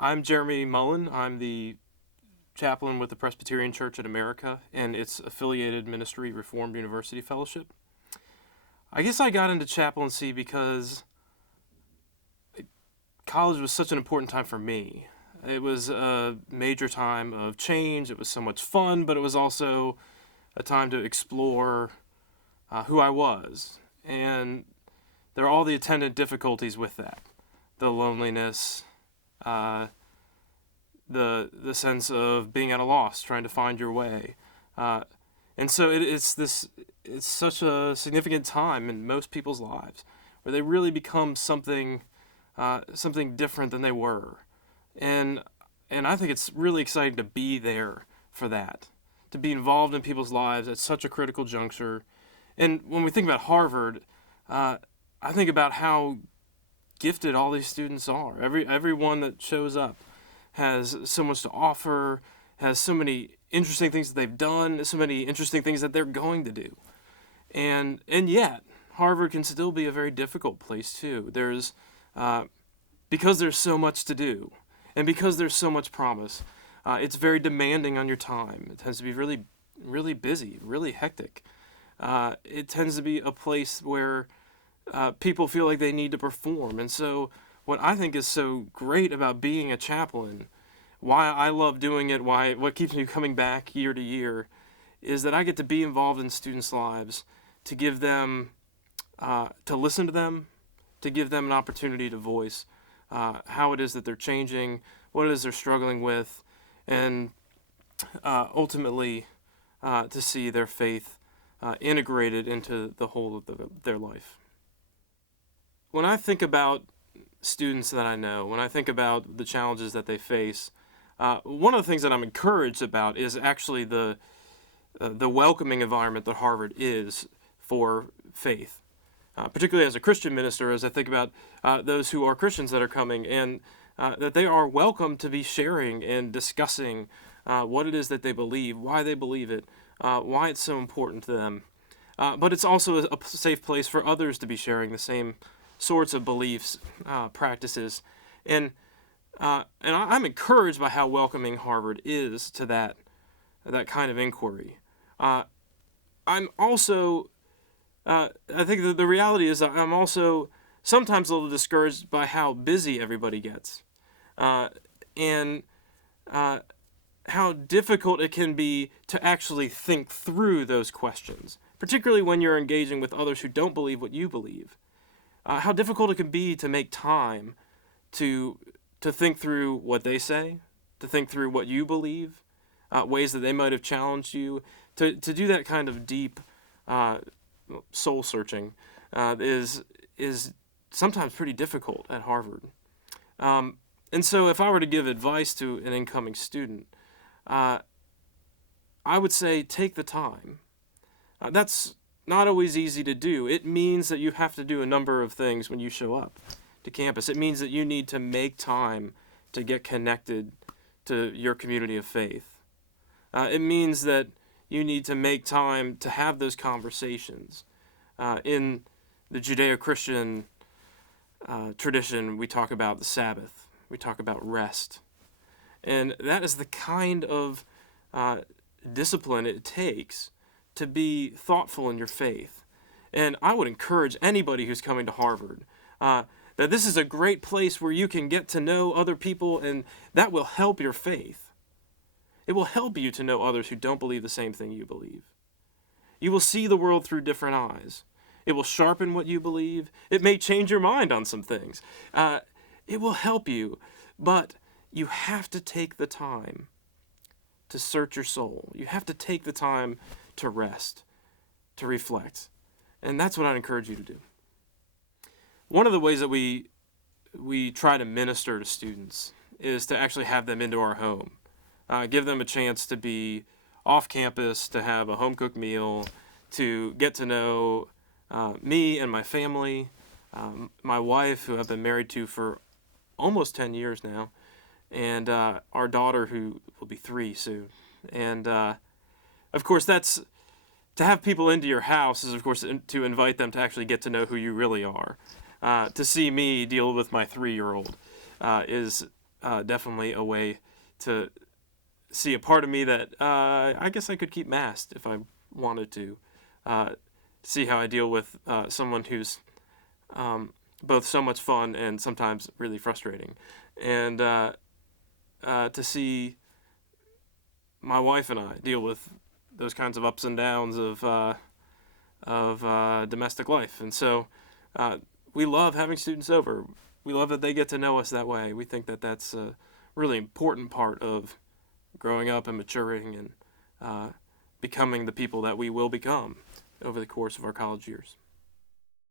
I'm Jeremy Mullen. I'm the chaplain with the Presbyterian Church in America and its affiliated ministry, Reformed University Fellowship. I guess I got into chaplaincy because college was such an important time for me. It was a major time of change. It was so much fun, but it was also a time to explore who I was. And there are all the attendant difficulties with that. The loneliness, the sense of being at a loss, trying to find your way. And so it's such a significant time in most people's lives where they really become something different than they were. And I think it's really exciting to be there for that, to be involved in people's lives at such a critical juncture. And when we think about Harvard, I think about how gifted all these students are. Everyone that shows up has so much to offer, has so many interesting things that they've done, so many interesting things that they're going to do. And yet, Harvard can still be a very difficult place too. Because there's so much to do, and because there's so much promise, it's very demanding on your time. It tends to be really, really busy, really hectic. It tends to be a place where people feel like they need to perform. And so what I think is so great about being a chaplain, why I love doing it, what keeps me coming back year to year, is that I get to be involved in students' lives, to give them, to listen to them, to give them an opportunity to voice how it is that they're changing, what it is they're struggling with, and ultimately to see their faith integrated into the whole of their life. When I think about students that I know, when I think about the challenges that they face, one of the things that I'm encouraged about is actually the welcoming environment that Harvard is for faith. Particularly as a Christian minister, as I think about those who are Christians that are coming, and that they are welcome to be sharing and discussing what it is that they believe, why they believe it, why it's so important to them. But it's also a safe place for others to be sharing the same sorts of beliefs, practices. And I'm encouraged by how welcoming Harvard is to that kind of inquiry. I'm also I think that the reality is I'm also sometimes a little discouraged by how busy everybody gets, and how difficult it can be to actually think through those questions, particularly when you're engaging with others who don't believe what you believe. How difficult it can be to make time to think through what they say, to think through what you believe, ways that they might have challenged you, to do that kind of deep soul searching is sometimes pretty difficult at Harvard. And so if I were to give advice to an incoming student, I would say take the time. That's not always easy to do. It means that you have to do a number of things when you show up to campus. It means that you need to make time to get connected to your community of faith. It means that you need to make time to have those conversations. In the Judeo-Christian tradition, we talk about the Sabbath. We talk about rest. And that is the kind of discipline it takes to be thoughtful in your faith. And I would encourage anybody who's coming to Harvard that this is a great place where you can get to know other people, and that will help your faith. It will help you to know others who don't believe the same thing you believe. You will see the world through different eyes. It will sharpen what you believe. It may change your mind on some things. It will help you, but you have to take the time to search your soul. You have to take the time to rest, to reflect. And that's what I'd encourage you to do. One of the ways that we try to minister to students is to actually have them into our home. Give them a chance to be off campus, to have a home-cooked meal, to get to know me and my family, my wife, who I've been married to for almost 10 years now, and our daughter, who will be 3 soon. And of course, that's to have people into your house is, of course, to invite them to actually get to know who you really are. To see me deal with my 3-year-old is definitely a way to see a part of me that I guess I could keep masked if I wanted to. See how I deal with someone who's both so much fun and sometimes really frustrating. And to see my wife and I deal with those kinds of ups and downs of domestic life. And so we love having students over. We love that they get to know us that way. We think that that's a really important part of growing up and maturing and becoming the people that we will become over the course of our college years.